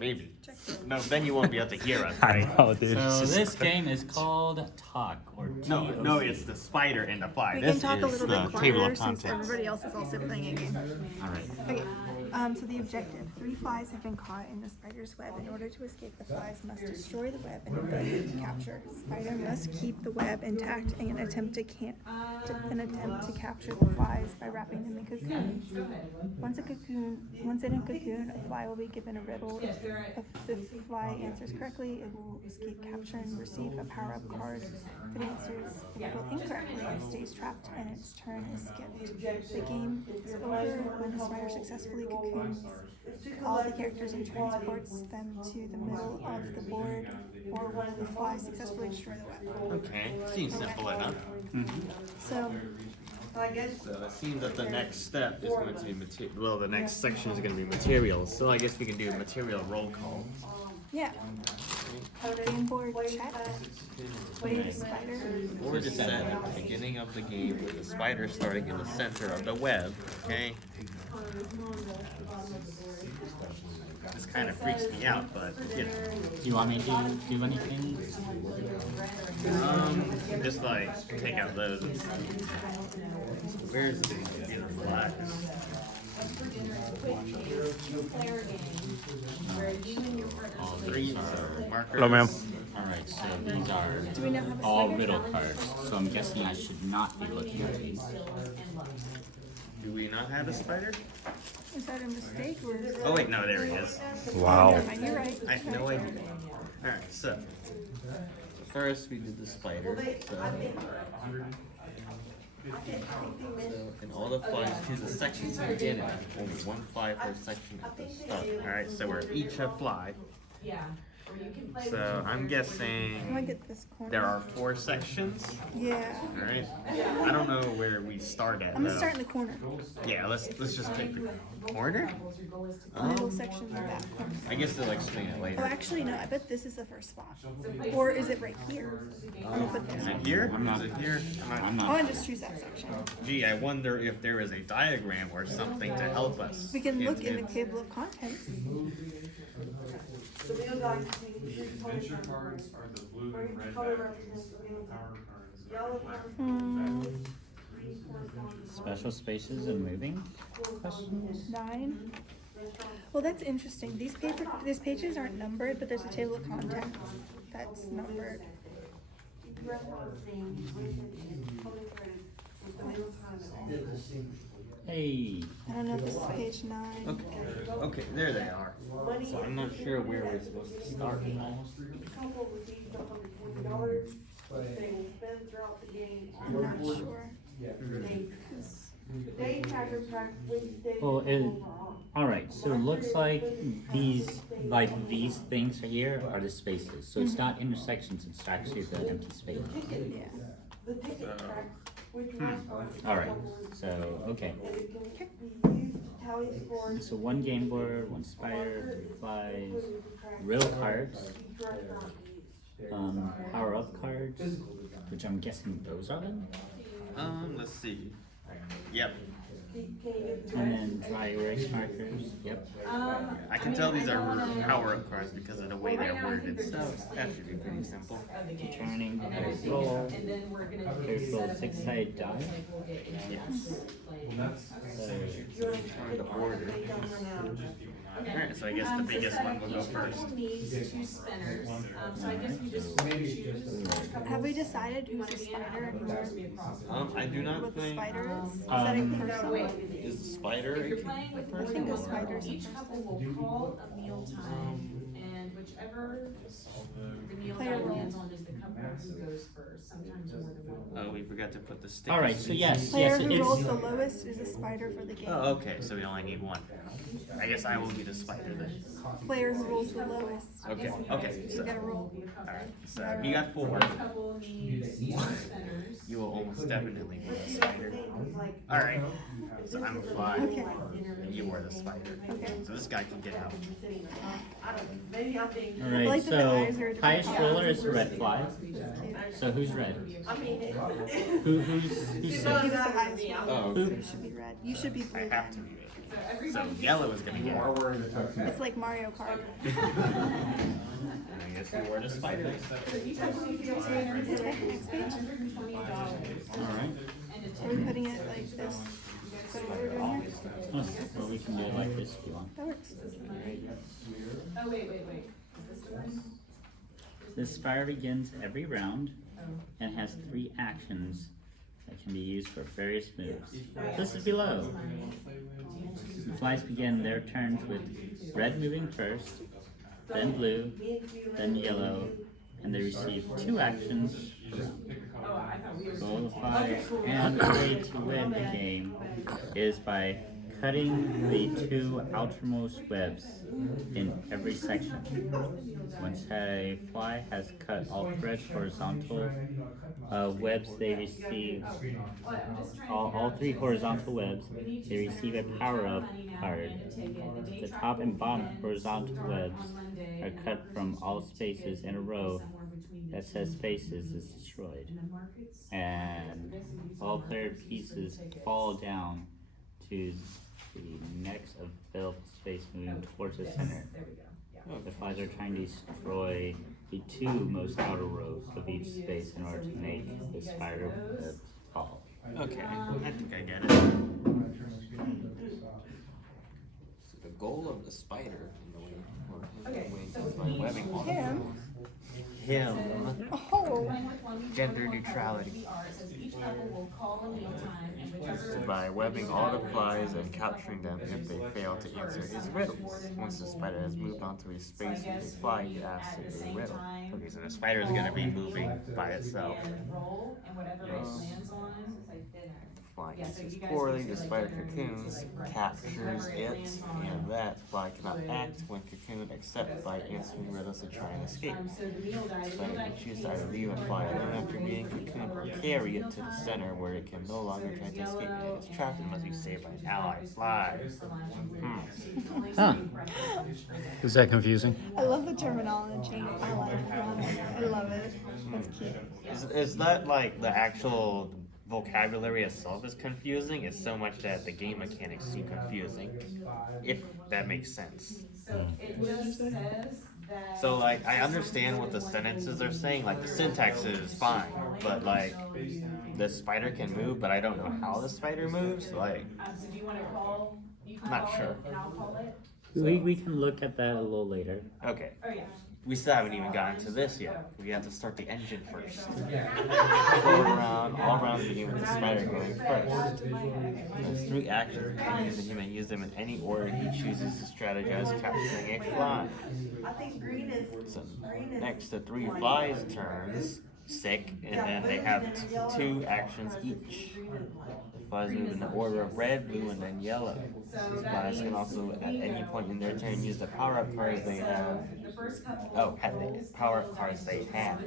Maybe. No, then you won't be able to hear us, I right? know, dude. So this game is called Talk or No, TOC. it's the spider and the fly. We This can talk a is little the bit table quieter of since contents. everybody else is also playing a game. All right. Okay, so the objective. 3 flies have been caught in the spider's web. In order to escape, the flies must destroy the web and evade capture. Spider must keep the web intact and attempt to capture the flies by wrapping them in cocoons. Once in a cocoon, a fly will be given a riddle. If the fly answers correctly, it will escape capture and receive a power-up card. If it answers the riddle incorrectly, it stays trapped and its turn is skipped. The game is over when the spider successfully cocoons all the characters and transports them to the middle of the board, or when the flies successfully destroy the web. Okay, seems simple enough. So, So it seems that the next step is going to be the next section is going to be materials. So I guess we can do a material roll call. yeah. Game board check. Spider. Board is set at the beginning of the game with the spider starting in the center of the web. Okay. This kind of freaks me out, but you know. Do you want me to do anything? Just like take out those. Where's the flags? All Three these are. markers. Hello, ma'am. Alright, so these are Do we not have a all spider? riddle cards. So I'm guessing I should not be looking at these. Do we not have a spider? Is that a mistake or is Oh wait, no, there he is. Wow. Never mind, you're right. I have no idea. Alright, so first we did the spider. And all the flies choose a section to begin in. Only one fly per section at the start. Alright, so we're each a fly. So I'm I guessing want to get this corner. there are 4 sections. Yeah. Alright. I don't know where we start at. I'm gonna though. start in the corner. Yeah, let's just take the corner. Middle section of that corner. I guess they'll explain it Oh, later. actually, no. I bet this is the first spot. Or is it right here? I'm gonna put this. Is it here? I'm not- Is it here? I'm I not. want to just choose that section. Gee, I wonder if there is a diagram or something to help us. We can look in the table of contents. Adventure cards are the blue and red batteries. Power cards are the black Hmm, batteries. Special spaces and moving? Questions? 9. Well, that's interesting. These pages aren't numbered, but there's a table of contents that's numbered. Hey, I don't know if this is page 9. Okay, there they are. So I'm not sure where we're supposed to start. I'm not sure. well, alright, so it looks like these things here are the spaces. So it's not intersections, it's actually the empty space. Yeah. Alright, so, okay. So one game board, one spider, 3 flies, real cards, power up cards, which I'm guessing those are them, Let's see. Yep. and then dry erase markers, yep. I can tell these are power-up cards because of the way they're worded, so that should be pretty simple. Turning, pairs roll, pairs roll 6-sided die. Yes. So, Trying to order. Alright, so I guess the biggest one will go first. These 2 spinners, so I guess we just choose. Have we decided who's the spider and who's I do not what the think. spider is? Is that a person? Is the spider If a you're playing with I think the spider's a each person. couple will call a mealtime, and whichever the Player mealtime roll. lands on is the couple who goes first, sometimes more than one. Oh, we forgot to put the stickers. alright, so yes, Player yes, who rolls the it's, lowest is the spider for the game. Oh, okay, so we only need one. I guess I will be the spider then. Player who rolls the lowest. Okay, okay, You so, gotta roll. alright, so you got 4. Couple needs 2 spinners. You will almost definitely be the spider. Alright, so I'm a fly, Okay. and you are the spider. Okay. So this guy can get out. Maybe I'm being. Alright, like that the so eyes are a different highest color. roller is a red fly. So who's red? I mean, Who's He was safe? the highest me. roller. Oh, So okay. it should be red. You should be blue I have to then. be red. So yellow is gonna get it. It's like Mario Kart. I guess we were the spiders. Okay, next page. Alright. Are we putting it like this? Is that what we're doing here? Oh, well, we can do it like this if you want. That works. Oh, wait. Is this the one? The spider begins every round and has 3 actions that can be used for various moves. Listed below. The flies begin their turns with red moving first, then blue, then yellow, and they receive 2 actions per round. Goal of the flies and the way to win the game is by cutting the 2 outermost webs in every section. Once a fly has cut all threads horizontal webs, they receive all 3 horizontal webs. They receive a power-up card. The top and bottom horizontal webs are cut from all spaces in a row that says spaces is destroyed, and all player pieces fall down to the next available space moving towards the center. The flies are trying to destroy the 2 most outer rows of each space in order to make the spider webs fall. Okay, I think I get it. So the goal of the spider in the way, or him, the way he's by webbing all Him? him. Oh. Gender neutrality. So by webbing all the flies and capturing them if they fail to answer his riddles. Once the spider has moved onto a space with a fly, he asks a riddle. Okay, so the spider is gonna be moving by itself. Fly answers poorly, the spider cocoons, captures it, and that fly cannot act when cocooned except by answering riddles to try and escape. The spider can choose to either leave a fly alone after being cocooned or carry it to the center where it can no longer try to escape and it is trapped and must be saved by an allied fly. Huh. Is that confusing? I love the terminology. I love it. That's cute. Is that like the actual vocabulary itself is confusing? It's so much that the game mechanics seem confusing, if that makes sense. So it just says that. So like I understand what the sentences are saying, like the syntax is fine, but like the spider can move, but I don't know how the spider moves. Like So do you wanna call, you can Not call sure. it and I'll call it? We can look at that a little later. okay, Oh, yeah. we still haven't even gotten to this yet. We have to start the engine first. All around begin with the spider going first. There's 3 actions he can use, and he may use them in any order he chooses to strategize capturing a fly. So next, the 3 flies turns sick, and then they have 2 actions each. The flies move in the order of red, blue, and then yellow. The flies can also, at any point in their turn, use the power-up cards they have. Power-up cards they have.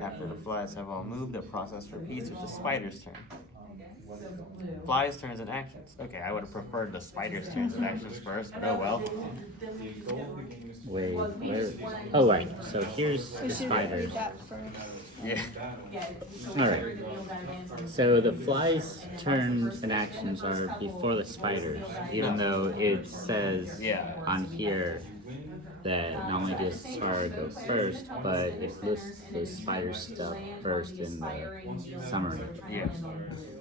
After the flies have all moved, the process repeats with the spider's turn. Flies, turns, and actions. Okay, I would have preferred the spider's turns and actions first, but oh well. Wait, where? Oh, right. So here's We the should spiders. read that first. Yeah. Alright. So the flies' turns and actions are before the spiders, even though it says Yeah. on here that not only does the spider go first, but it lists the spider stuff first in the summary. Yeah.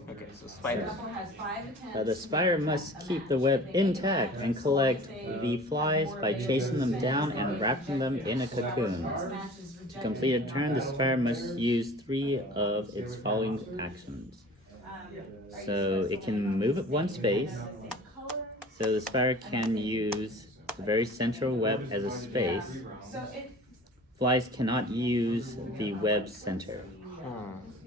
Okay, so spider. The spider must keep the web intact and collect the flies by chasing them down and wrapping them in a cocoon. To complete a turn, the spider must use 3 of its following actions. So it can move at 1 space. So the spider can use the very central web as a space. Flies cannot use the web center.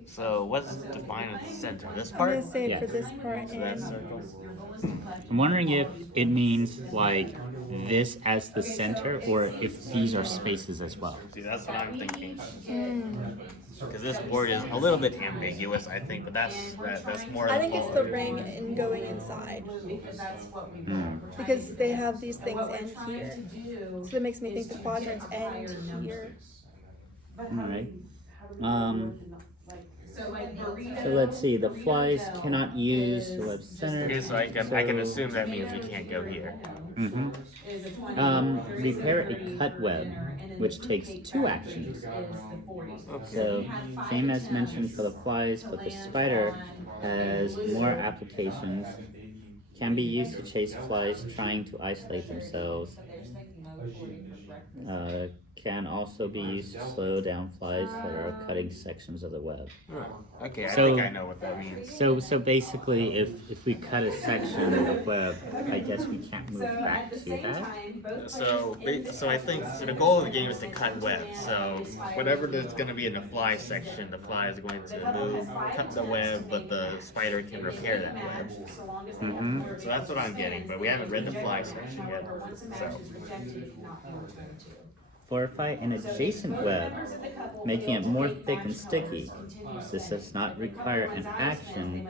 So what's defined as the center? This I'm part? gonna say Yes. for this part So that and circle? I'm wondering if it means like this as the center or if these are spaces as well. See, that's what I'm thinking. Mm. Because this board is a little bit ambiguous, I think, but that's more. I think it's the ring and going inside Because that's what we Mm. because they have these things What we're end trying here. to do So that makes me is think the to quadrants get end higher here. Alright. Um, So like burrito. so let's see, the flies cannot use the web center. Okay, so I can assume that means we can't go here. Mm-hmm. Is a 20. Repair a cut web, which takes 2 actions. So, same as mentioned for the flies, but the spider has more applications. Can be used to chase flies trying to isolate themselves. Can also be used to slow down flies that are cutting sections of the web. Okay, I So- think I know what that means. So basically, if we cut a section of web, I guess we can't move back to that. So I think the goal of the game is to cut web. So whatever there's going to be in the fly section, the fly is going to move, cut the web, but the spider can repair that web. Mm-hmm. So that's what I'm getting, but we haven't read the fly section yet. So Fortify an adjacent web, making it more thick and sticky. This does not require an action,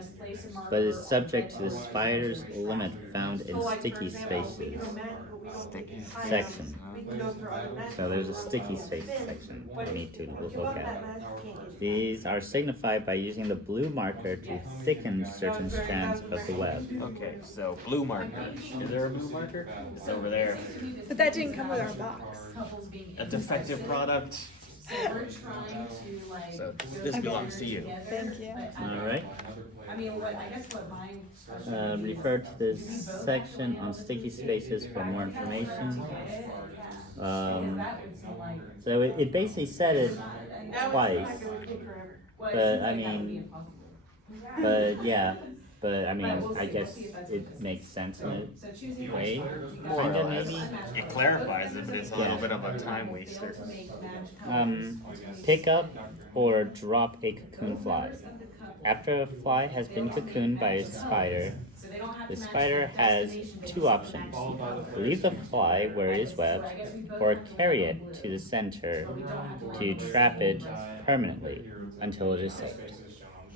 but is subject to the spider's limit found in sticky spaces sticky section. So there's a sticky space section we need to look at. These are signified by using the blue marker to thicken certain strands of the web. Okay, so blue marker. Is there a blue marker? It's over there. But that didn't come with our box. A defective product. So this belongs to you. Thank you. Alright. I mean, what, I guess what mine. Refer to this section on sticky spaces for more information. So it basically said it twice, but I mean, I guess it makes sense in a way, kind of maybe. It clarifies it, but it's a little bit of a time waster. Pick up or drop a cocoon fly. After a fly has been cocooned by a spider, the spider has 2 options. Leave the fly where it is webbed, or carry it to the center to trap it permanently until it is saved.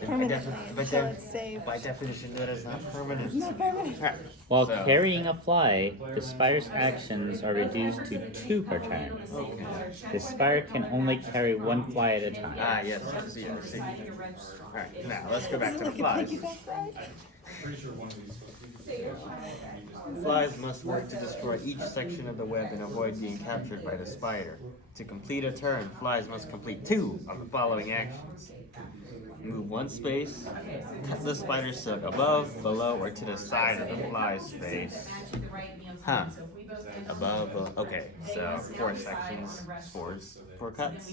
Permanent. But Until then, it's saved. by definition, that is not permanent. It's not permanent. Right. While So- carrying a fly, the spider's actions are reduced to 2 per turn. The spider can only carry 1 fly at a time. Ah, yes, I see. Alright, now let's go back to the Like a flies. piggyback ride. Pretty sure one of these supposed to be. Flies must work to destroy each section of the web and avoid being captured by the spider. To complete a turn, flies must complete 2 of the following actions. Move 1 space, cut the spider silk above, below, or to the side of the fly space. Huh. Above, okay, so 4 sections, 4 cuts.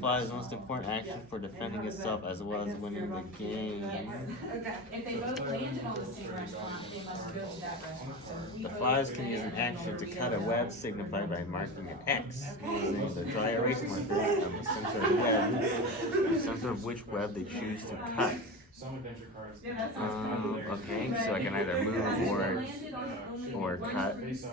Fly's most important action for defending itself as well as winning the game. If they both landed on the same restaurant, they must go to that restaurant. So if we The both flies can use land an action to on cut a web signified by marking an X using the dry erase marker on the center of the web, the center of which web they choose to cut. Some adventure cards. Okay, so I can either move or cut. So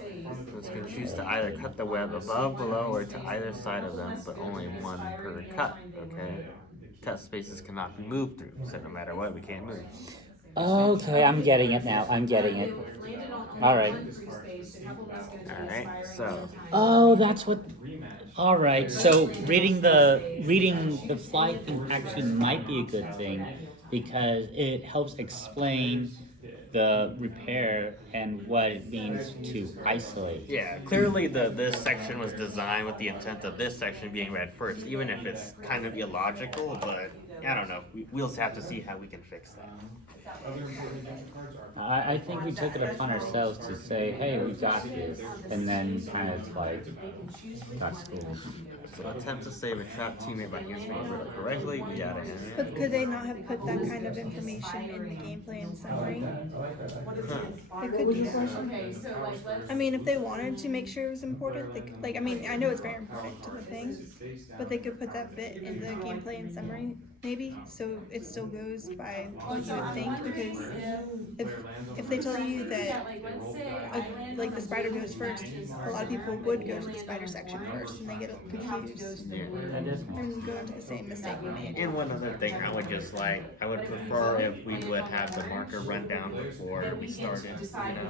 it's going to choose to either cut the web above, below, or to either side of them, but only 1 per cut. Okay, cut spaces cannot be moved through, so no matter what, we can't move. Okay, I'm getting it now. I'm getting it. Alright. Alright, so Oh, that's what. Alright, so reading the fly thing actually might be a good thing because it helps explain the repair and what it means to isolate. yeah, clearly this section was designed with the intent of this section being read first, even if it's kind of illogical, but I don't know. We'll have to see how we can fix that. Other important adventure cards are. I think we took it upon ourselves to say, hey, we got this, and then kind of like got schooled. So attempt to save a trapped teammate by answering the riddle correctly. We gotta answer. But could they not have put that kind of information in the gameplay and summary? They could do that. Okay, so like let's. I mean, if they wanted to make sure it was important, they could, like, I mean, I know it's very important to the thing, but they could put that bit in the gameplay and summary. maybe, so it still goes by what you would think, because if they tell you that Like, let's say like the spider goes first, a lot of people would go to the spider section first and they get confused Yeah. That does make and go into the same mistake we made. And one other thing, I would prefer if we would have the marker run down before then we we can started, decide you know?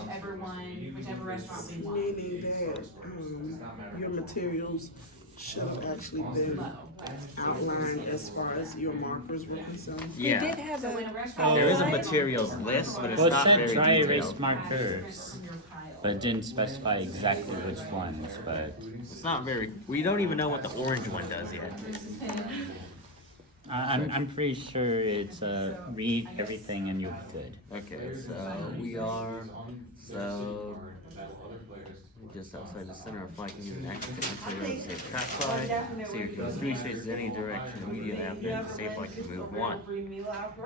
whichever restaurant we want. Meaning that, your materials should have actually been outlined as far as your markers were concerned. They Yeah. did have So when a a restaurant. There is a outline. materials list, but it's Well, it not said very dry erase detailed. markers, but it didn't specify exactly which ones, but It's not very, we don't even know what the orange one does yet. I'm pretty sure it's read everything and you're good. Okay, so we are, so just outside the center of flight, you use an action to enter the safe track fly. So you can 3 spaces any direction immediately after the safe flight can move 1.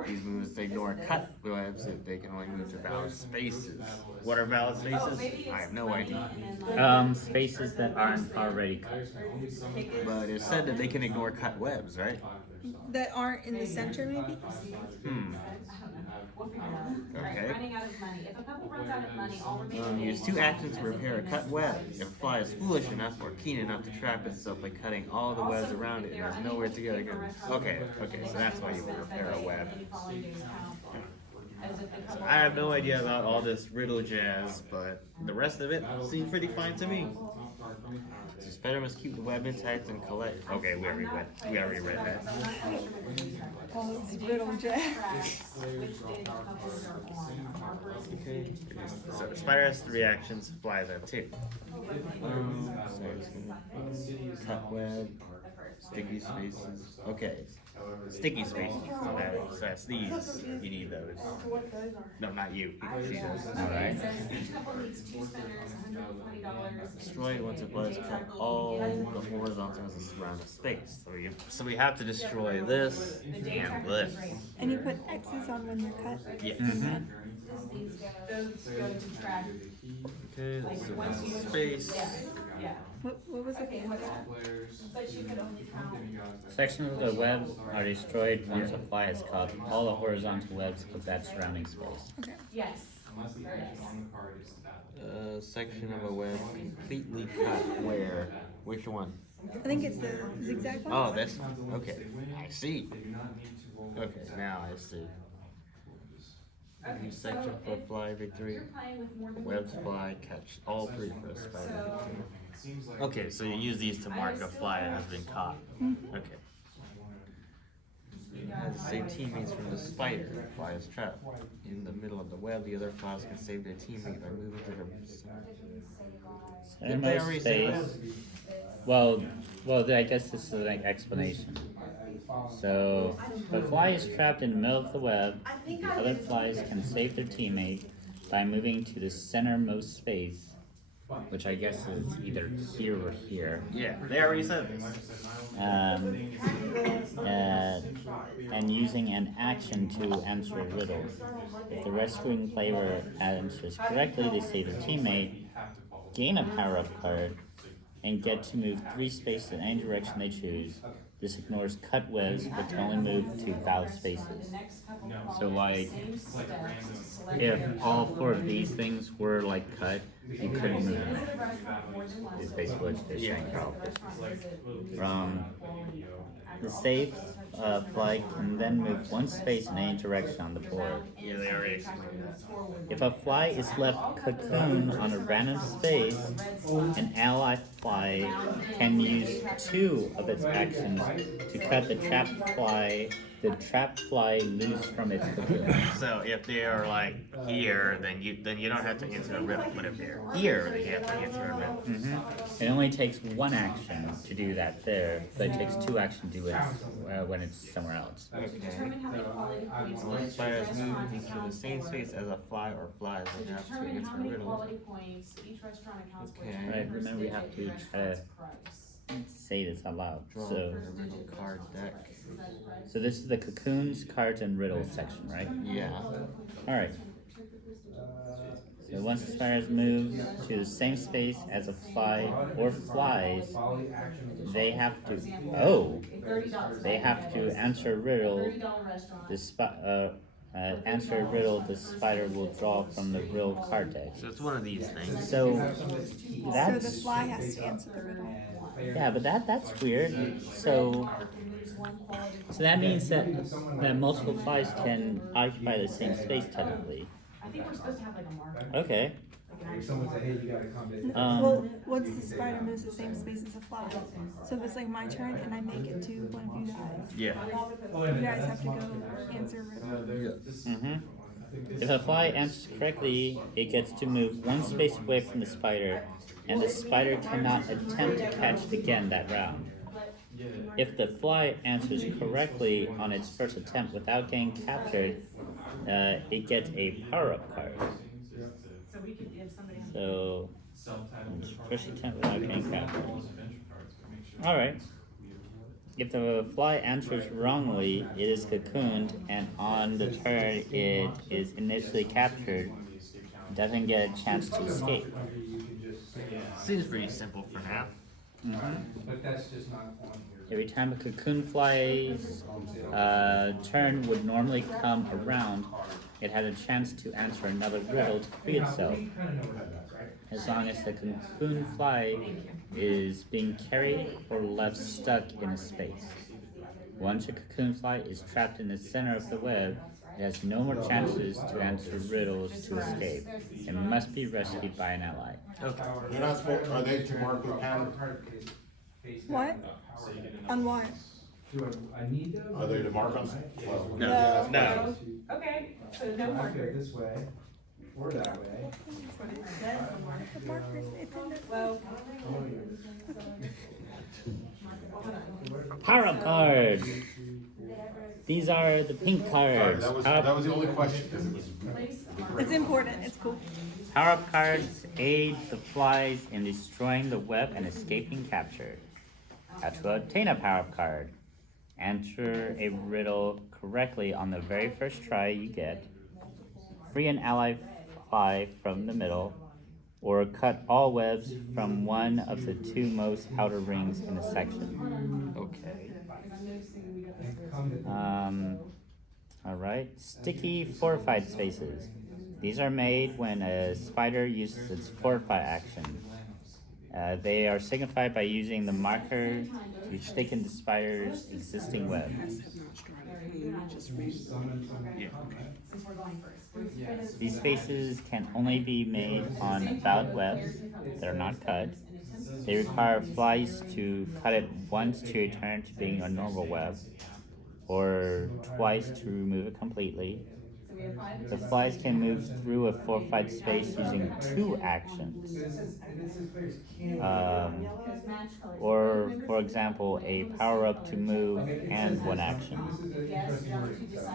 These moves they ignore cut webs if they can only move to valid spaces. What are valid spaces? I have no idea. Spaces that aren't already cut. But it said that they can ignore cut webs, right? That aren't in the center, maybe? Okay. Running out of money. If a couple runs out of money, all remaining. Use 2 actions to repair a cut web. If a fly is foolish enough or keen enough to trap itself by cutting all the webs around it and has nowhere to go again. Okay, so that's why you would repair a web. So I have no idea about all this riddle jazz, but the rest of it seems pretty fine to me. So spider must keep the web intact and collect. Okay, we already read that. Oh, it's riddle jazz. Okay. So the spider has 3 actions, flies have 2. Cut web, sticky spaces. Okay. Sticky spaces. So that's these. You need those. No, not you. She does. Alright. Each couple needs 2 spinners, $120. Destroy it once it was cut all the horizontals that surround the space. So we have to destroy this and this. And you put X's on when they're cut. Yes. Those go to track. Okay, so space. What was it? But you could only count. Sections of the web are destroyed once a fly is caught. All the horizontal webs of that surrounding space. Okay. Yes. Unless the edge on the card is that. Section of a web completely cut where? Which one? I think it's the zigzag one. Oh, this one. Okay, I see. Okay, now I see. New section for fly victory. You're playing with more than Webs fly, catch all 3 for a spider victory. Okay, so you use these to mark a fly that has been caught. Okay. It has the same teammates from the spider. The fly is trapped in the middle of the web. The other flies can save their teammate by moving to their. Did they already say this? Well, I guess this is an explanation. So, if a fly is trapped in the middle of the web, the other flies can save their teammate by moving to the centermost space, which I guess is either here or here. Yeah, they already said this. And using an action to answer a riddle. If the rescuing player answers correctly, they save their teammate, gain a power-up card, and get to move 3 spaces in any direction they choose. This ignores cut webs, but can only move to valid spaces. So like, if all 4 of these things were like cut, you couldn't move them. Is basically what they're saying probably. The safe fly can then move 1 space in any direction on the board. Yeah, they already explained that. If a fly is left cocooned on a random space, an ally fly can use 2 of its actions to cut the trapped fly loose from its cocoon. So if they are like here, then you don't have to answer a riddle. But if they're here, then you have to answer a riddle. It only takes 1 action to do that there, but it takes 2 actions to do it when it's somewhere else. Okay. Determine how many quality points. When a spider is moved into the same space as a fly or flies, To they have to determine answer how a many riddle. quality points each restaurant accounts for. Okay. Right, remember we have to try to say this out loud. Draw So, the riddle card deck. so this is the cocoons, cards, and riddles section, right? Yeah. Alright. So once the spider has moved to the same space as a fly or flies, they have to they have to answer a riddle. Answer a riddle the spider will draw from the riddle card deck. So it's one of these things. So So that's the fly has to answer the riddle. yeah, but that's weird. So that means that multiple flies can occupy the same space technically. I think we're supposed to have like a marker. Okay. If someone say, hey, you gotta come this way. Well, once the spider moves the same space as a fly, so if it's like my turn and I make it to one of you guys, Yeah. you guys have to go answer a riddle. If a fly answers correctly, it gets to move one space away from the spider, and the spider cannot attempt to catch it again that round. If the fly answers correctly on its first attempt without getting captured, it gets a power-up card. So we could, if somebody. So, Self-titled. first attempt without getting captured. All those adventure cards, but make sure. Alright. If the fly answers wrongly, it is cocooned, and on the turn it is initially captured, doesn't get a chance to escape. Seems pretty simple for now. But that's just not on here. Every time a cocoon fly's turn would normally come around, it has a chance to answer another riddle to free itself. You kinda know what that's, right? As long as the cocoon fly is being carried or left stuck in a space. Once a cocoon fly is trapped in the center of the web, it has no more chances to answer riddles to escape. It must be rescued by an ally. Okay. They're not supposed, are they to mark with pen? What? On what? Do I need those? Are they to mark on? Well, No. No. Okay, so no I go marker. this way, or that way. The markers, it's in the. Well. Power-up cards! These are the pink cards. That was the only question, because it was. It's important, it's cool. Power-up cards aid the flies in destroying the web and escaping capture. How to obtain a power-up card. Answer a riddle correctly on the very first try you get. Free an ally fly from the middle. Or cut all webs from one of the two most outer rings in a section. Okay. Alright. Sticky fortified spaces. These are made when a spider uses its fortify action. They are signified by using the marker to thicken the spider's existing web. Since we're going first. These spaces can only be made on valid webs that are not cut. They require flies to cut it once to return to being a normal web, or twice to remove it completely. The flies can move through a fortified space using two actions. Or, for example, a power-up to move and one action.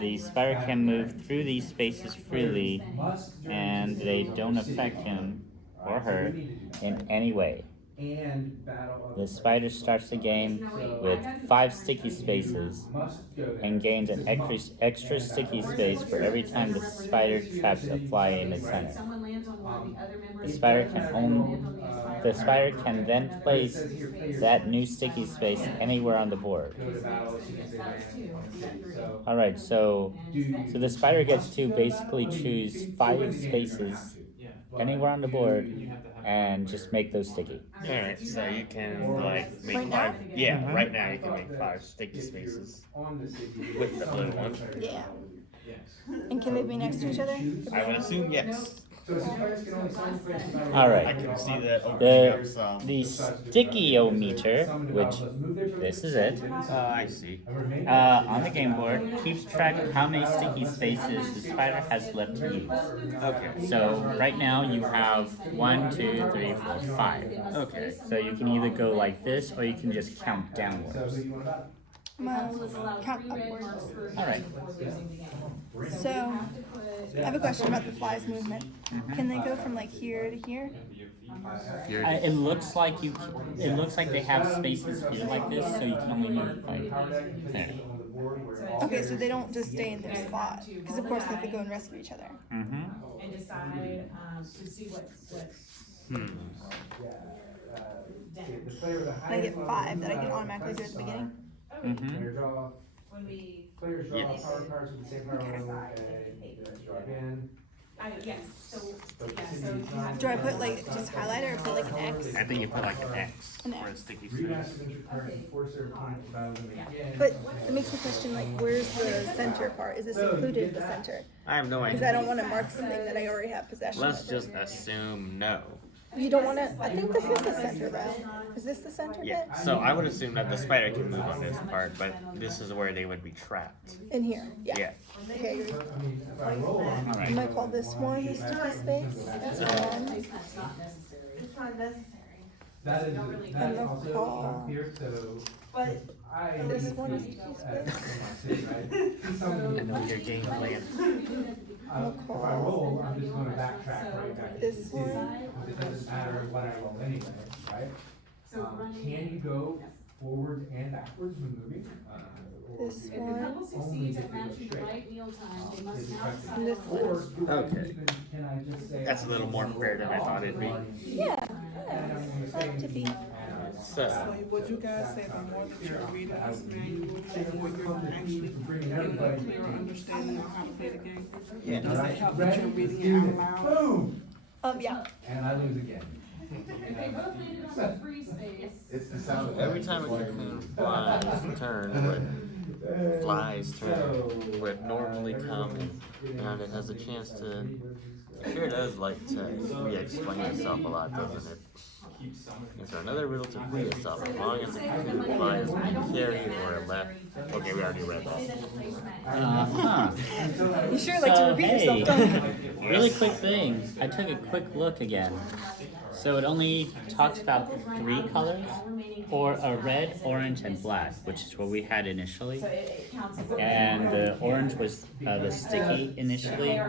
The spider can move through these spaces freely, and they don't affect him or her in any way. The spider starts the game with 5 sticky spaces and gains an extra sticky space for every time the spider traps a fly in its center. The spider can then place that new sticky space anywhere on the board. Alright, so the spider gets to basically choose 5 spaces anywhere on the board and just make those sticky. Alright, so you can like make Right now? 5. Yeah, right now you can make 5 sticky spaces with the blue one. Yeah. And can they be next to each other? I would assume yes. I Alright, can see the opening up some. the stickiometer, which this is it, I see. on the game board keeps track of how many sticky spaces the spider has left to use. Okay. So right now you have 1, 2, 3, 4, 5. Okay. So you can either go like this or you can just count downwards. I'm gonna count upwards. Alright. So, I have a question about the fly's movement. Can they go from like here to here? It looks like they have spaces here like this, so you can only move like there. Okay, so they don't just stay in their spot, because of course they have to go and rescue each other. Mm-hmm. And decide, to see what. The player with the I get highest 5 that I can level, automatically do at the beginning. Player draw, When we, players draw Yes. power cards with the same power level, and draw again. yes, so, But yeah, the so city you is not- have. Do I put like just highlight or put like an X? I think you put like an X An for a X. sticky Read strip. signature cards and force their opponent to battle them again. But it makes me question like, where's the center part? Is this included in the center? I have no Because I idea. don't want to mark something that I already have possession Let's of. just assume no. You don't want to. I think this is the center though. Is this the center Yeah, bit? so I would assume that the spider can move on this part, but this is where they would be trapped. In here. Yeah. Yeah. Okay. Agreed. I mean, if I roll on All I'm right. gonna call this one the sticky space. This one. That's not necessary. that is, that's I'm also call- up here, so. But I. this one is sticky As space. my city, right? See somebody- I know your game plan. If I roll, I'm just gonna backtrack right back. to This the city, one. because it doesn't matter what I roll anyway, right? Can you go forwards and backwards when moving? Or This you If can the one. couple only succeeds if at they go matching the straight. right meal time, they must Is now effective. decide. And this Or do I Okay. even- can I just say? That's a little more fair than I thought it'd be. Yeah. Yeah. I like to be. So So, would you guys say the more that you're reading this manual, the more you're actually getting a clearer understanding of how to play the game? Yeah. Does it help that you're reading it out loud? Boom! Yeah. And I lose again. If they both landed on the free space. It's the sound of. every time a cocoon flies turn would flies turn would normally come and it has a chance to. It sure does like to re-explain itself a lot, doesn't it? Is there another riddle to free itself as long as the cocoon flies being carried or left? Okay, we already read that. Uh-huh. You sure like to So, repeat hey, yourself, don't you? really quick thing. I took a quick look again. So it only talks about 3 colors, or a red, orange, and black, which is what we had initially. And the orange was the sticky initially.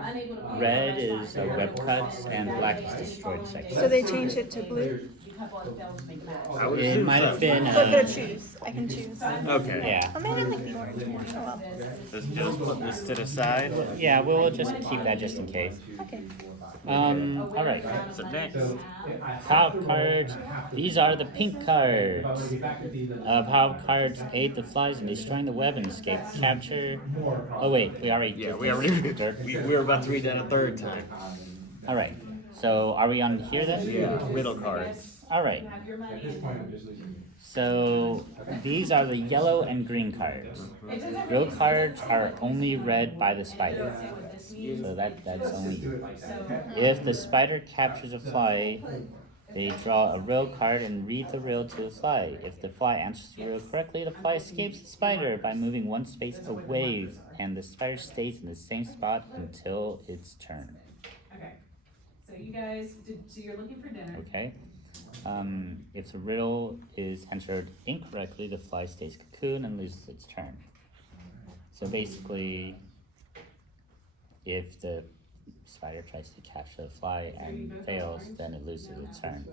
Red is web cuts, and black is destroyed sections. So they changed it to blue. I would It assume might have so. been. So I could choose. I can choose. Okay. Yeah. Oh man, I like the orange one. Oh well. Let's just put this to the side. Yeah, we'll just keep that just in case. Okay. Alright. So next. Power cards. These are the pink cards. Power cards aid the flies in destroying the web and escape capture. Oh wait, we already Yeah, did we this. already we were about to read that a third time. Alright. So are we on here then? Yeah, riddle cards. Alright. At this point, I'm just losing. So these are the yellow and green cards. Real cards are only read by the spider. So that's only. Do it like that, okay? If the spider captures a fly, they draw a riddle card and read the riddle to the fly. If the fly answers the riddle correctly, the fly escapes the spider by moving 1 space away, and the spider stays in the same spot until its turn. Okay, so you guys, so you're looking for dinner. Okay? If the riddle is answered incorrectly, the fly stays cocoon and loses its turn. So basically, if the spider tries to capture the fly and fails, then it loses its turn.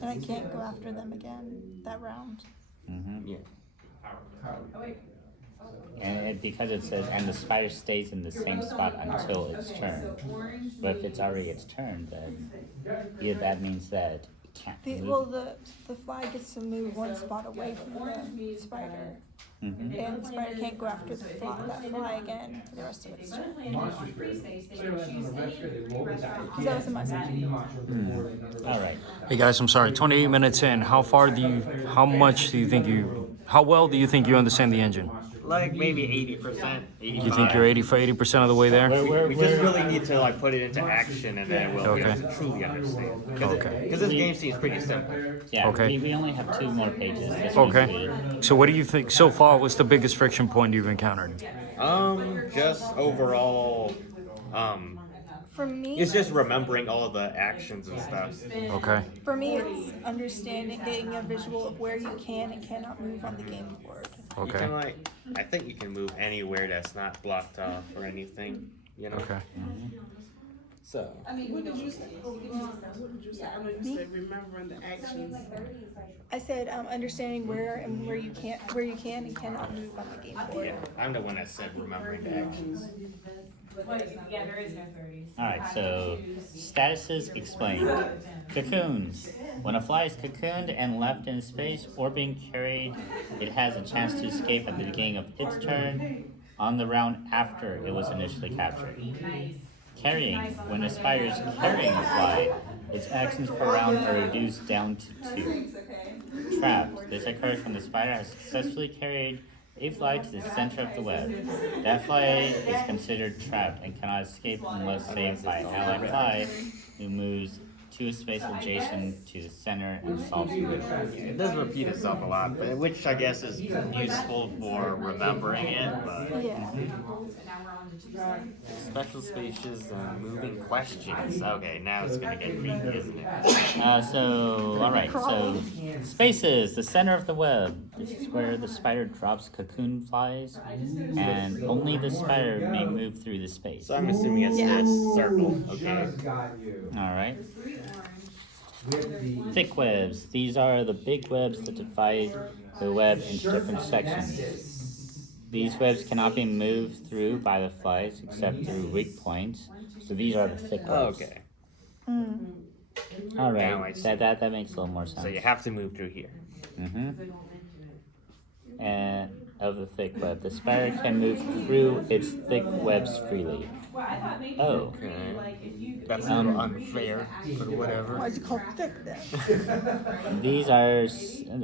And I can't go after them again that round. Yeah. Oh wait, And because it says, and the spider stays in the same spot until its turn. so orange. But if it's already its turn, then that means that it can't Well, move. the fly gets to move 1 spot away from the spider, Mhm. and the spider can't go after that fly again for the rest of its turn. Monster Spirit. Clear that on the red spirit, they roll the dice. Because that was in my side. Any monster with the board and number. Alright. Hey guys, I'm sorry. 28 minutes in. How well do you think you understand the engine? Like maybe 80%, 85%. You think you're 80% of the way there? We just really need to like put it into action and then we'll be able to Okay. truly understand. Okay. Because this game seems pretty simple. Yeah, Okay. we only have 2 more pages. This one's Okay. 8. So what do you think so far? What's the biggest friction point you've encountered? Just overall, For me, it's just remembering all the actions and stuff. Okay. for me, it's understanding, getting a visual of where you can and cannot move on the game board. You Okay. can like, I think you can move anywhere that's not blocked off or anything, you know? Okay. So, What did you say? What did you say? I know you said remembering the actions. I said understanding where you can and cannot move on the game board. yeah, I'm the one that said remembering the actions. Yeah, there is no 30s. Alright, so statuses explained. Cocoons. When a fly is cocooned and left in space or being carried, it has a chance to escape at the beginning of its turn on the round after it was initially captured. Nice. Carrying. When a spider is carrying a fly, its actions per round are reduced down to 2. Trapped. This occurs when the spider has successfully carried a fly to the center of the web. That fly is considered trapped and cannot escape unless saved by an allied fly who moves to a space adjacent to the center and solves the riddle. It does repeat itself a lot, but which I guess is useful for remembering it, but Yeah. And now we're on to Tuesday. special spaces and moving questions. Okay, now it's gonna get creepy, isn't it? Alright, so spaces, the center of the web. This is where the spider drops cocoon flies, and only the spider may move through the space. So I'm assuming it's this circle, okay? Just got you. Alright. With the. Thick webs. These are the big webs that divide the web into different sections. These webs cannot be moved through by the flies except through weak points. So these are the thick webs. Okay, Now I Alright, see. that makes a little more sense. so you have to move through here. And of the thick web, the spider can move through its thick webs freely. Well, I thought maybe Oh. it would be like if you. That's a little unfair, but whatever. Why is it called thick then? These are,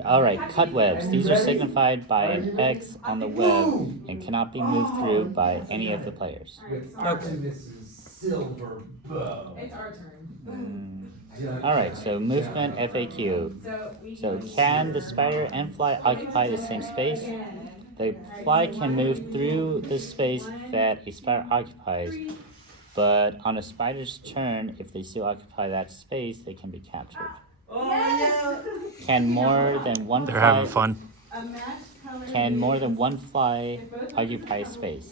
alright, cut webs. These are signified by an X on the web and cannot be moved through by any of the players. With Artemis's silver bow. It's our turn. Alright, so movement FAQ. So can the spider and fly occupy the same space? The fly can move through the space that a spider occupies, but on a spider's turn, if they still occupy that space, they can be captured. Can more than one They're having fly fun. Can more than one fly occupy space?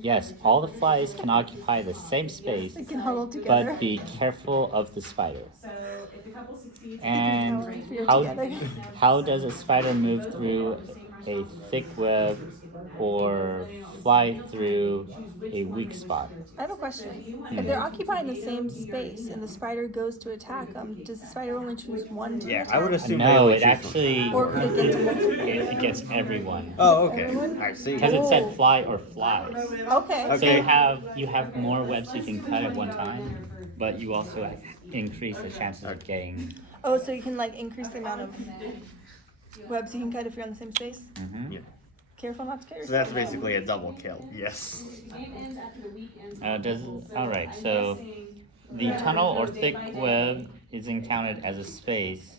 Yes, all the flies can occupy the same space, They can huddle together. but be careful of the spider. So if the couple succeeds. And how does a spider move through a thick web or fly through a weak spot? I have a question. If they're occupying the same space and the spider goes to attack them, does the spider only choose one to Yeah, attack? I would assume they No, only it choose one. actually Or could it get to multiple? it gets everyone. Oh, okay. Everyone? I see. Because it said fly or flies. Okay. So Okay. you have more webs you can cut at one time, but you also increase the chances of getting. Oh, so you can like increase the amount of webs you can cut if you're on the same space? Mhm. Yeah. Careful not to cut So yourself. that's basically a double kill. Yes. Alright, so the tunnel or thick web is encountered as a space,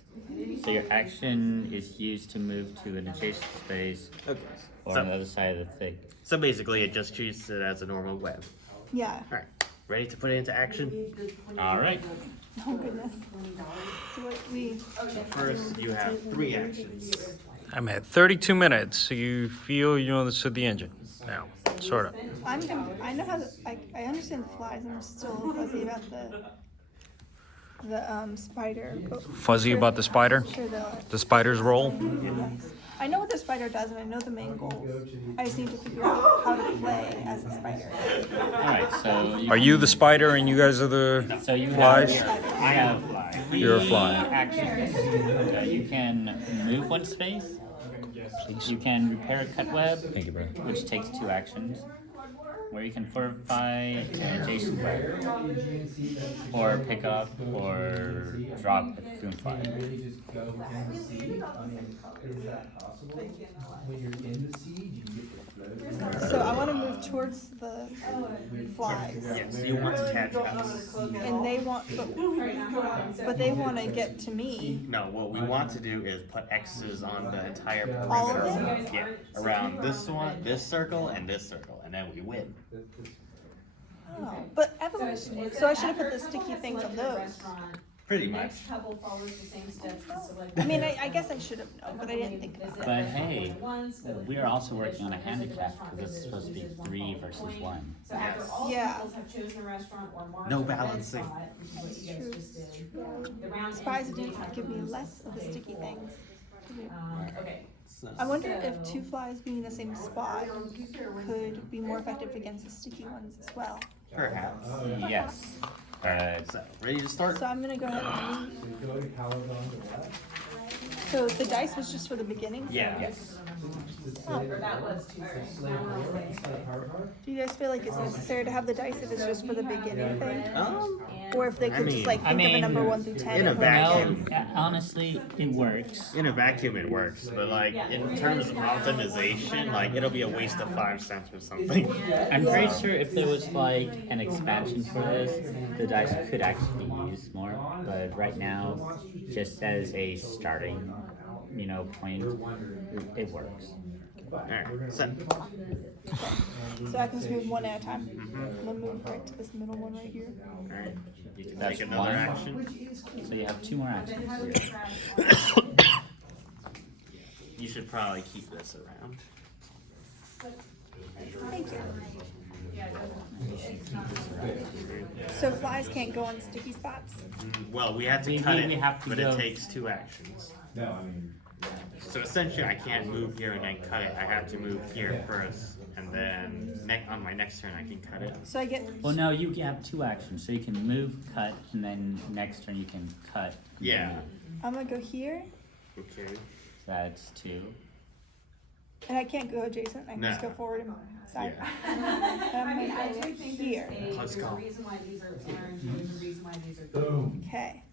so your action is used to move to an adjacent space Okay. or on the other side of the thick. So basically, it just treats it as a normal web. Yeah. All right. Ready to put it into action? Alright. Oh goodness. So what we First, you have 3 actions. I'm at 32 minutes, so you feel you understood the engine now, sort of. I know how to, I understand the flies. I'm still fuzzy about the spider. But Fuzzy about the spider, sure the spider's role. I know what the spider does and I know the main goals. I just need to figure out how to play as a spider. Alright, so Are you the spider and you guys are the So you flies? I have three You're a fly. actions. You can move one space. You can repair a cut web, Thank you, bro. which takes 2 actions. Where you can fortify an adjacent web, or pick up or drop a cocoon fly. Really just go in the seed? I mean, is that possible? When you're in the seed, you get to float. So I want to move towards the flies. Yes, you want to catch us. And they want, but they want to get to me. No, what we want to do is put X's on the entire All of perimeter. them? Yeah, around this one, this circle, and then we win. Oh, but evolution. So I should have put the sticky things on those. Pretty much. Next couple follows the same steps to select. I mean, I guess I should have known, but I didn't think about it. But hey, we are also working on a handicap because this is supposed to be 3 versus 1. So after all Yeah. couples have chosen a restaurant or marked No a red balancing. spot, which is what you guys just did, the round Spies ends do with each give me couple less of the sticky things. Okay. I wonder if 2 flies being in the same spot could be more effective against the sticky ones as well. Perhaps. Yes. But So, ready to start? So I'm gonna go ahead and So you feel like power on the left? so the dice was just for the beginning? Yeah. yes. Or that was Tuesday. Now we're on Wednesday. Do you guys feel like it's necessary to have the dice if it's just for the beginning thing? Um, Or if they could just like I think of a mean, number 1 through 10? in a and then- vacuum. Well, honestly, it works. In a vacuum, it works, but like in terms of optimization, like it'll be a waste of 5 cents or something. I'm pretty sure if there was like an expansion for this, the dice could actually be used more. But right now, just as a starting, point, it works. Alright, so So I can just move one at a time. I'm gonna move right to this middle one right here. alright, you can That's take another one. action. So you have 2 more actions. You should probably keep this around. Thank you. So flies can't go on sticky spots? Well, we have to We- cut we it, have to but go- it takes 2 actions. No, I mean. So essentially, I can't move here and then cut it. I have to move here first, and then on my next turn, I can cut it. So I get, Well, no, you can have 2 actions. So you can move, cut, and then next turn you can cut. and Yeah. then move. I'm gonna go here, Okay. That's 2. and I can't go adjacent, I can just No. go forward and side. Yeah. And I'm I gonna do go think here. there's a, Close there's a call. reason why these are orange, and there's a reason why these are green. Boom. Okay.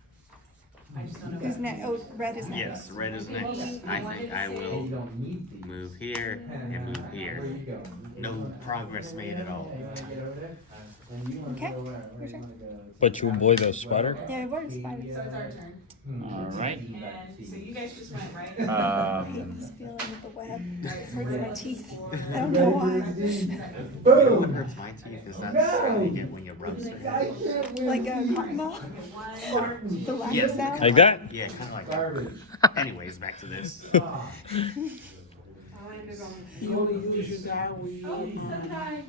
I just don't know. Who's next? Oh, red is next. Yes, red is next. I think I will You don't need these. move here and move Where here. you going? No progress made at all. Okay, your turn. But you avoid the spider? Yeah, I've already spotted. So it's our turn. Alright. And so you guys just went, right? I hate this feeling with the web. It hurts my teeth. I don't know why. You know what hurts my teeth is that sound you get when you rub something. Like a cotton ball? Or the laughing Yes. sound? Like that? Yeah, kind of like that. Garbage. Anyways, back to this. You only use your die when you,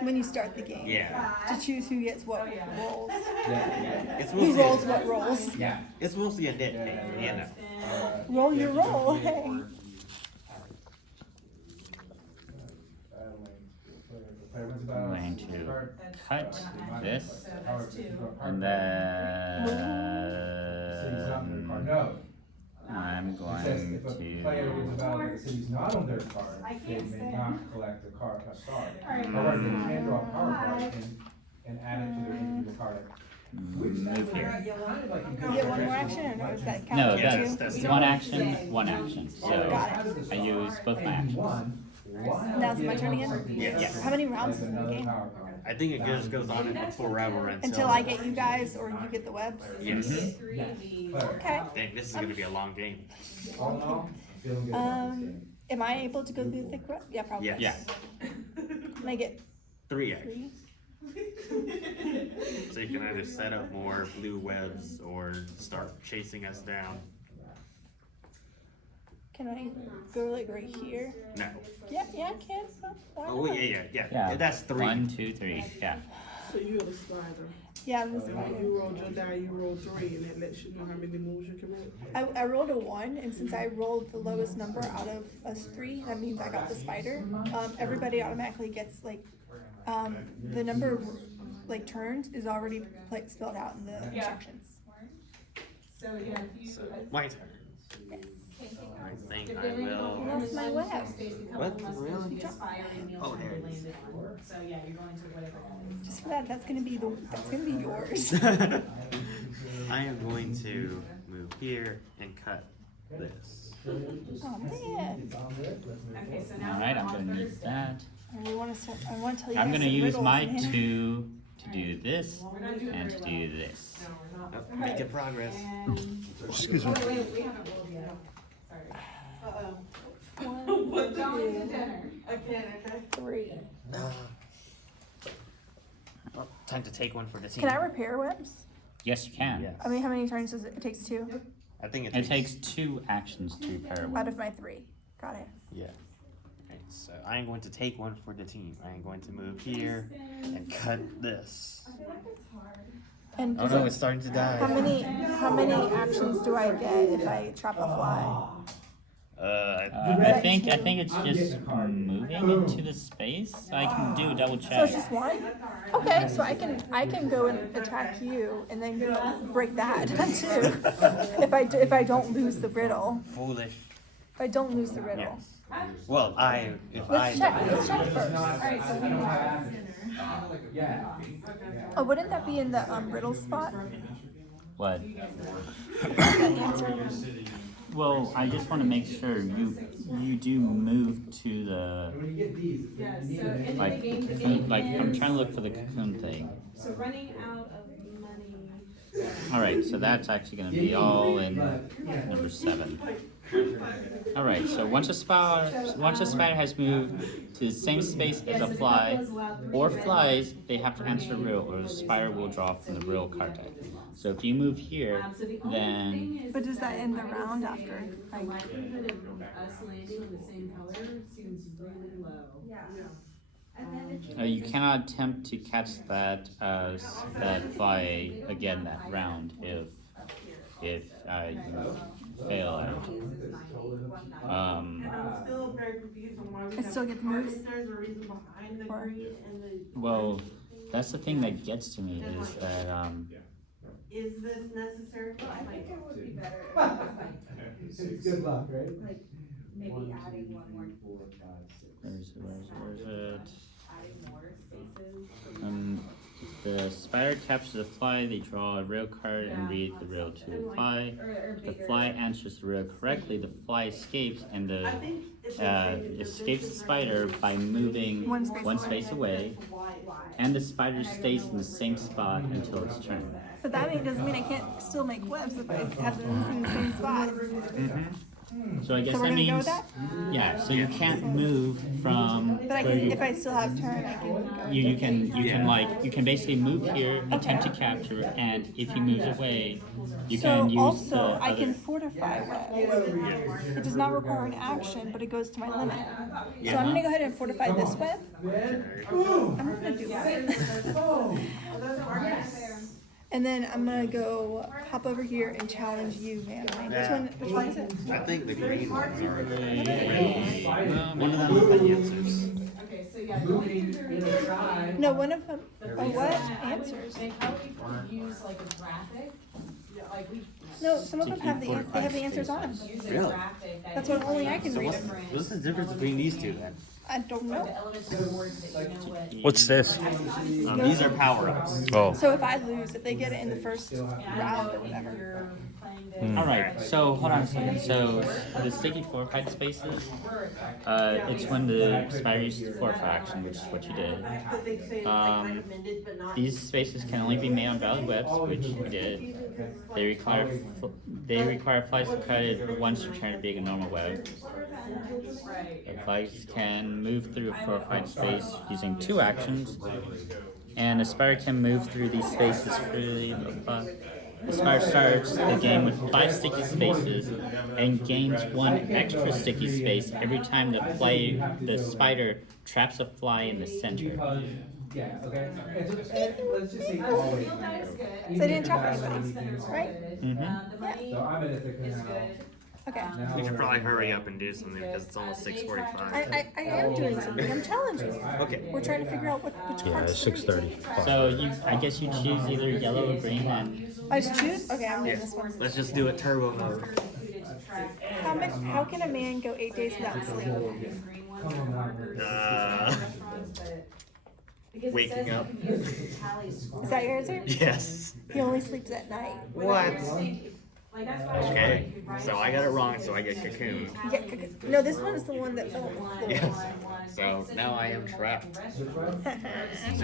When you start the game. Yeah. To choose who gets what rolls. It's Who mostly, rolls what rolls. Yeah. it's mostly a nitpick, you know. Roll your roll, hey. I'm going to cut this, and No. then I'm It says going if a player to. wins a battle that the city's not on their card, they may not collect a star. However, they can draw a power card and add it to their individual card. Move here. You get one more action, or does that count No, for that's- two? that's- one action, one action. So Got I use both my actions. Now it's my turn again? Yes. How many rounds is in the game? I think it just goes on forever Until I get you guys, or you get the webs? Yes. Okay. Dang, this is gonna be a long game. All in all, I'm feeling good about this game. Am I able to go through the thick web? Yeah, probably. Yes. Yeah. Can I get 3 actions. 3? So you can either set up more blue webs or start chasing us down. Can I go like right here? No. Yeah, I can. Why Oh, not? yeah. Yeah. That's 3. 1, 2, 3. Yeah. so you're the spider. Yeah, I'm the And when spider. you roll your die, you roll 3, and that lets you know how many moves you can make. I rolled a 1, and since I rolled the lowest number out of us 3, that means I got the spider. Everybody automatically gets like the number of like turns is already like spelled out in the instructions. So, yeah, if you. So, my turn. I think I will. Lost my web. What? Really? Oh, there it is. So, yeah, you're going to whatever that is. Just for that, that's gonna be yours. I am going to move here and cut this. Oh man. Okay, so now. Alright, I'm on gonna need Thursday. that. I want to start. I want to tell you. I'm guys gonna some use riddles, my man. 2 to do this and to do this. No, we're not. Oh, making progress. And. Excuse me. Oh, wait, we haven't rolled yet. Sorry. One, What's going to dinner? 3. Oh, time to take one for the team. Can I repair webs? Yes, you can. Yes. I mean, how many turns does it? It takes 2 I think It takes 2 actions to repair out one. of my 3. Got it. Yeah. Right, so I am going to take one for the team. I am going to move here and cut this. And Oh does no, it- it's starting to die. how many actions do I get if I trap a fly? I I think it's just move moving into the space? I can do a double check. So it's just one? Okay, so I can go and attack you and then break that too. If I don't lose the riddle. Foolish. If I don't lose the riddle. Well, Let's check first. Alright, so we have Yeah. Oh, wouldn't that be in the riddle spot? What? The answer. Well, I just want to make sure you do move to the When you get these, you Yeah, need so to in like the game cocoon, like I'm begins- trying to look for the cocoon thing. So running out of money. All right, so that's actually going to be all in number 7. All right, so once a spider has moved to the same space as a fly or flies, they have to answer riddle, or the spider will draw from the riddle card deck. So if you move here, So the only then thing is But does that end the round the after? likelihood of us landing on the same color seems really low. you cannot attempt to catch that fly again that round if you fail at it. I'm still very confused on why we I have still get the moves? There's a reason behind the Or- green and the. Well, that's the thing that gets to me is that Is this necessary? would be better It's good luck, right? maybe adding one more, where's it? adding more spaces. The spider captures the fly, they draw a real card and read the riddle to the fly. If the fly answers the riddle correctly, the fly escapes and I the think if they escapes the spider by moving One space space away, and the spider stays in the same spot until its turn. But that doesn't mean I can't still make webs if I have them in the same spot. So I guess So we're that gonna go means with that? yeah. So you can't move from But I where can, you. if I still have turn, I can go. You can basically move here, attempt to capture, and if he moves away, you So can use also, the I other. can fortify web. It does not require an action, but it goes to my limit. So I'm gonna go ahead and fortify this web. I'm gonna do that. And then I'm gonna go hop over here and challenge you, man. Which one is it? I think the green ones are Well, one of them is the answers. Okay, so yeah, going through. No, one of them, what? Answers. And how we could use like a graphic, like we No, some of them have they have the answers on them. use a Really? graphic. that That's what only I can So read. what's the difference between these two then? I don't The know. elements of the words that you know what. What's this? These are power-ups. Oh. So if I lose, if they get it in the first round or whatever. You're playing the. All right, so hold on a second. So the sticky fortified spaces, it's when the spider uses the fortify action, which is what you did. But they say it's like recommended, but not. These spaces can only be made on valid webs, which you did. They require flies to cut it once your turn to be a normal web. The flies can move through a fortified space using 2 actions, and a spider can move through these spaces freely. Blah, blah, blah. The spider starts the game with 5 sticky spaces and gains 1 extra sticky space every time the spider traps a fly in the center. Because, yeah, okay. Let's just say always. Field die is good. So they didn't trap anybody, right? The money So I'm in it to is canal. good. Okay. Now We should we're- probably hurry up and do something because it's almost 6:45. I am doing something. I'm challenging you. Okay. We're trying to figure out which Yeah, cards. 6:30. So I guess you choose either yellow or green, and I just choose? Okay, I'm doing this one. Let's just do it turbo mode. How can a man go 8 days without sleep? Waking up. Is that your answer? Yes. He only sleeps at night. What? Okay. So I got it wrong, so I get cocooned. You get no, this one is the one that fell on the floor. Yes. So now I am trapped. So you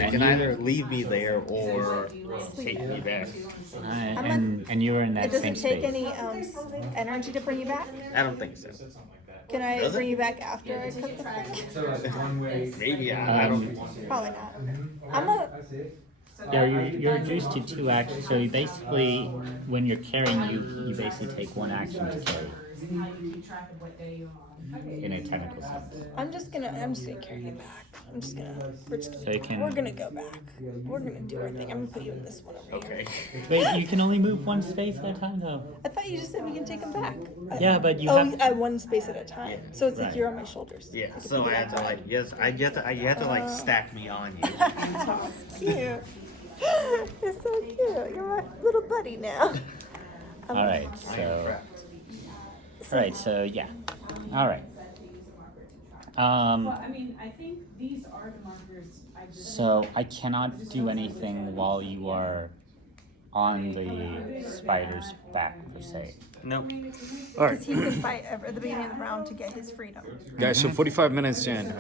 And can you- either leave me there or take me back. and you were in that It same doesn't take space. any energy to bring you back? I don't think so. Can I Does it? bring you back after I cook the thing? So like one way. Maybe I don't. Probably not. I'm a That's it. Yeah, you're reduced to 2 actions. So you basically, when you're carrying, you basically take 1 action to carry. how you keep track of what day you're on. in a technical sense. I'm just gonna carry you back. So you can. We're gonna go back. We're gonna do our thing. I'm gonna put you in this one over here. Wait, you can only move one space at a time, though. I thought you just said we can take them back. Yeah, but you Oh, have. at one space at a time. So it's like Right. you're on my shoulders. Yeah, so I have to like, yes, you have to like stack me on you. It's cute. It's so cute. You're my little buddy now. All right, so yeah. All right. Well, I mean, I think these are the markers I just. So I cannot do anything while you are on the spider's back per se. Nope. All right, Because he could fight at the beginning of the round to get his freedom. guys. So 45 minutes in.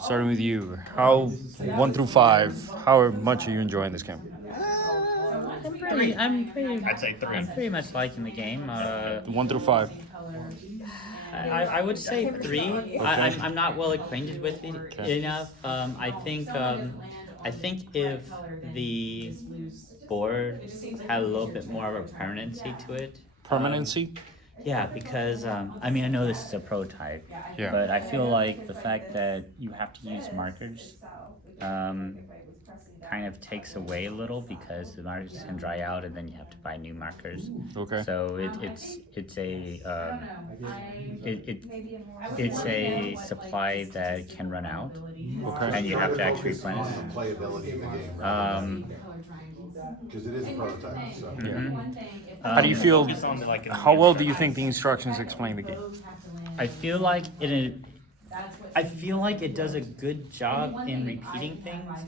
Starting with you. How 1 through 5? How much are you enjoying this game? I'd say 3. I'm pretty much liking the game. 1 through 5. I would say 3. I'm not well acquainted with it enough. I think if the board had a little bit more of a permanency to it. Permanency? Yeah, because I mean I know this is a prototype, Yeah. but I feel like the fact that you have to use markers kind of takes away a little because the markers can dry out and then you have to buy new markers. Okay. So it's a supply that can run out, Okay. and you have to actually replenish. Playability of the game. Because it is a prototype, so. How do you feel? Focus on the, like, How well do you think the instructions explain the game? I feel like it does a good job in repeating things,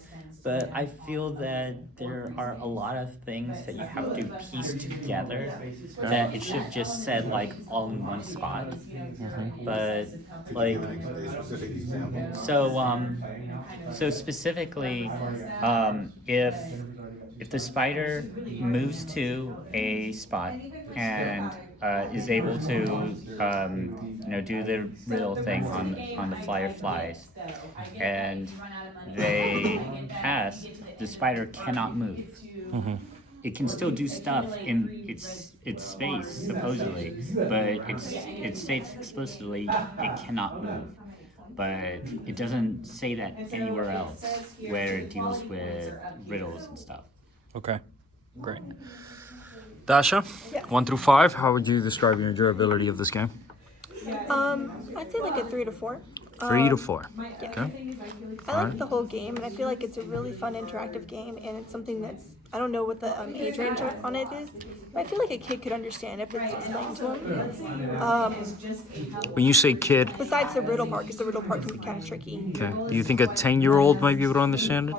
but I feel that there are a lot of things that you have to piece together that it should have just said like all in one spot. But like A specific example. so specifically, if the spider moves to a spot and is able to do the riddle thing on the flyer flies, and they pass, the spider cannot move. It can still do stuff in its space supposedly, but it states explicitly it cannot move. But it doesn't say that anywhere else where it deals with riddles and stuff. Okay, great. Dasha, 1 through 5. How would you describe your enjoyability of this game? I'd say like a 3 to 4. 3 to 4. Yeah. Okay. I like the whole game, and I feel like it's a really fun, interactive game, and it's something that's, I don't know what the age range on it is, but I feel like a kid could understand if it's explained to him. When you say kid, Besides the riddle part, because the riddle part can be kind of tricky. okay, do you think a 10-year-old might be able to understand it?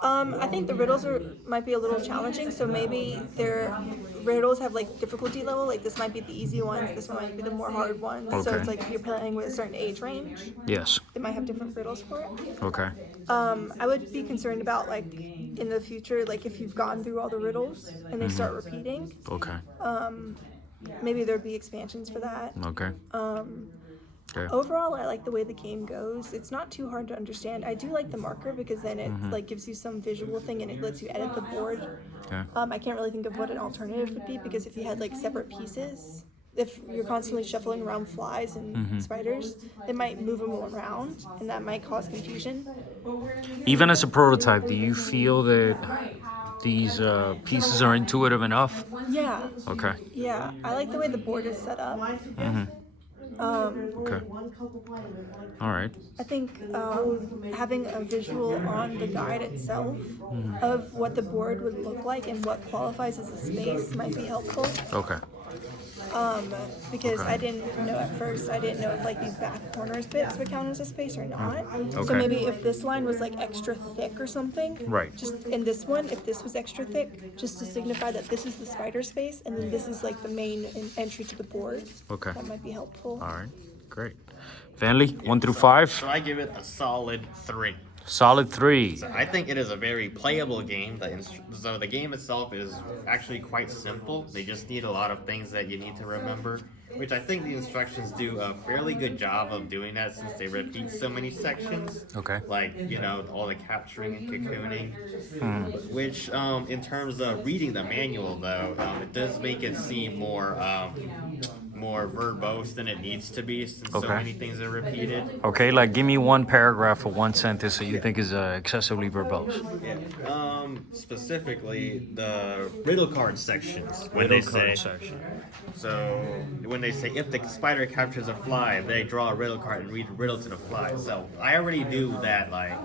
I think the riddles might be a little challenging, so maybe their riddles have like difficulty level. Like this might be the easy ones, this one might be the more hard ones. So Okay. it's like if you're playing with a certain age range, Yes. they might have different riddles for it. Okay. I would be concerned about like in the future, like if you've gone through all the riddles and they start repeating, Okay. maybe there'd be expansions for that. Okay. Okay. Overall, I like the way the game goes. It's not too hard to understand. I do like the marker because then it like gives you some visual thing and it lets you edit the board. Okay. I can't really think of what an alternative would be because if you had like separate pieces, if you're constantly shuffling around flies and spiders, it might move them around and that might cause confusion. Even as a prototype, do you feel that these pieces are intuitive enough? Yeah, Okay. yeah. I like the way the board is set up. Okay. All right. I think having a visual on the guide itself of what the board would look like and what qualifies as a space might be helpful. Okay. Because I didn't know at first, I didn't know if like these back corners bits would count as a space or not. So Okay. maybe if this line was like extra thick or something. Right. Just in this one, if this was extra thick, just to signify that this is the spider space and then this is like the main entry to the board. Okay. That might be helpful. All right. Great. Vanley, 1 through 5. So I give it a solid 3. Solid 3. So I think it is a very playable game. So the game itself is actually quite simple. They just need a lot of things that you need to remember, which I think the instructions do a fairly good job of doing that since they repeat so many sections. Okay. Like, all the capturing and cocooning. Which, in terms of reading the manual, though, it does make it seem more more verbose than it needs to be since so Okay. many things are repeated. Okay, like give me one paragraph or one sentence that you think is excessively verbose. Yeah. Specifically the riddle card sections when Riddle they card say. section. So when they say if the spider captures a fly, they draw a riddle card and read a riddle to the fly. So I already knew that like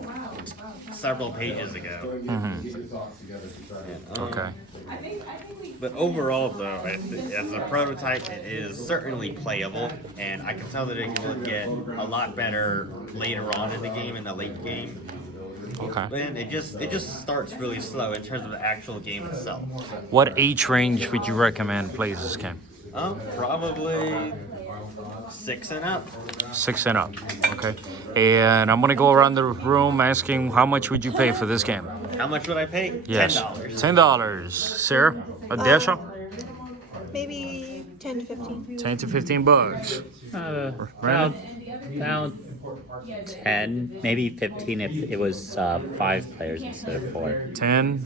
several pages ago. Okay. But overall, though, as a prototype, it is certainly playable, and I can tell that it will get a lot better later on in the game, in the late game. Okay. And it just starts really slow in terms of the actual game itself. What age range would you recommend plays this game? Probably 6 and up. 6 and up. Okay. And I'm gonna go around the room asking how much would you pay for this game? How much would I pay? Yes. $10. $10. Sarah, a Dasha? Maybe 10 to 15. 10 to 15 bucks. About 10, maybe 15 if it was 5 players instead of 4. 10,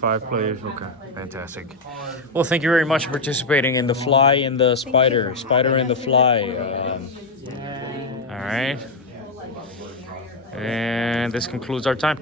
5 players. Okay, fantastic. Well, thank you very much for participating in the Fly and the Spider. Spider and the Fly. All right. And this concludes our time.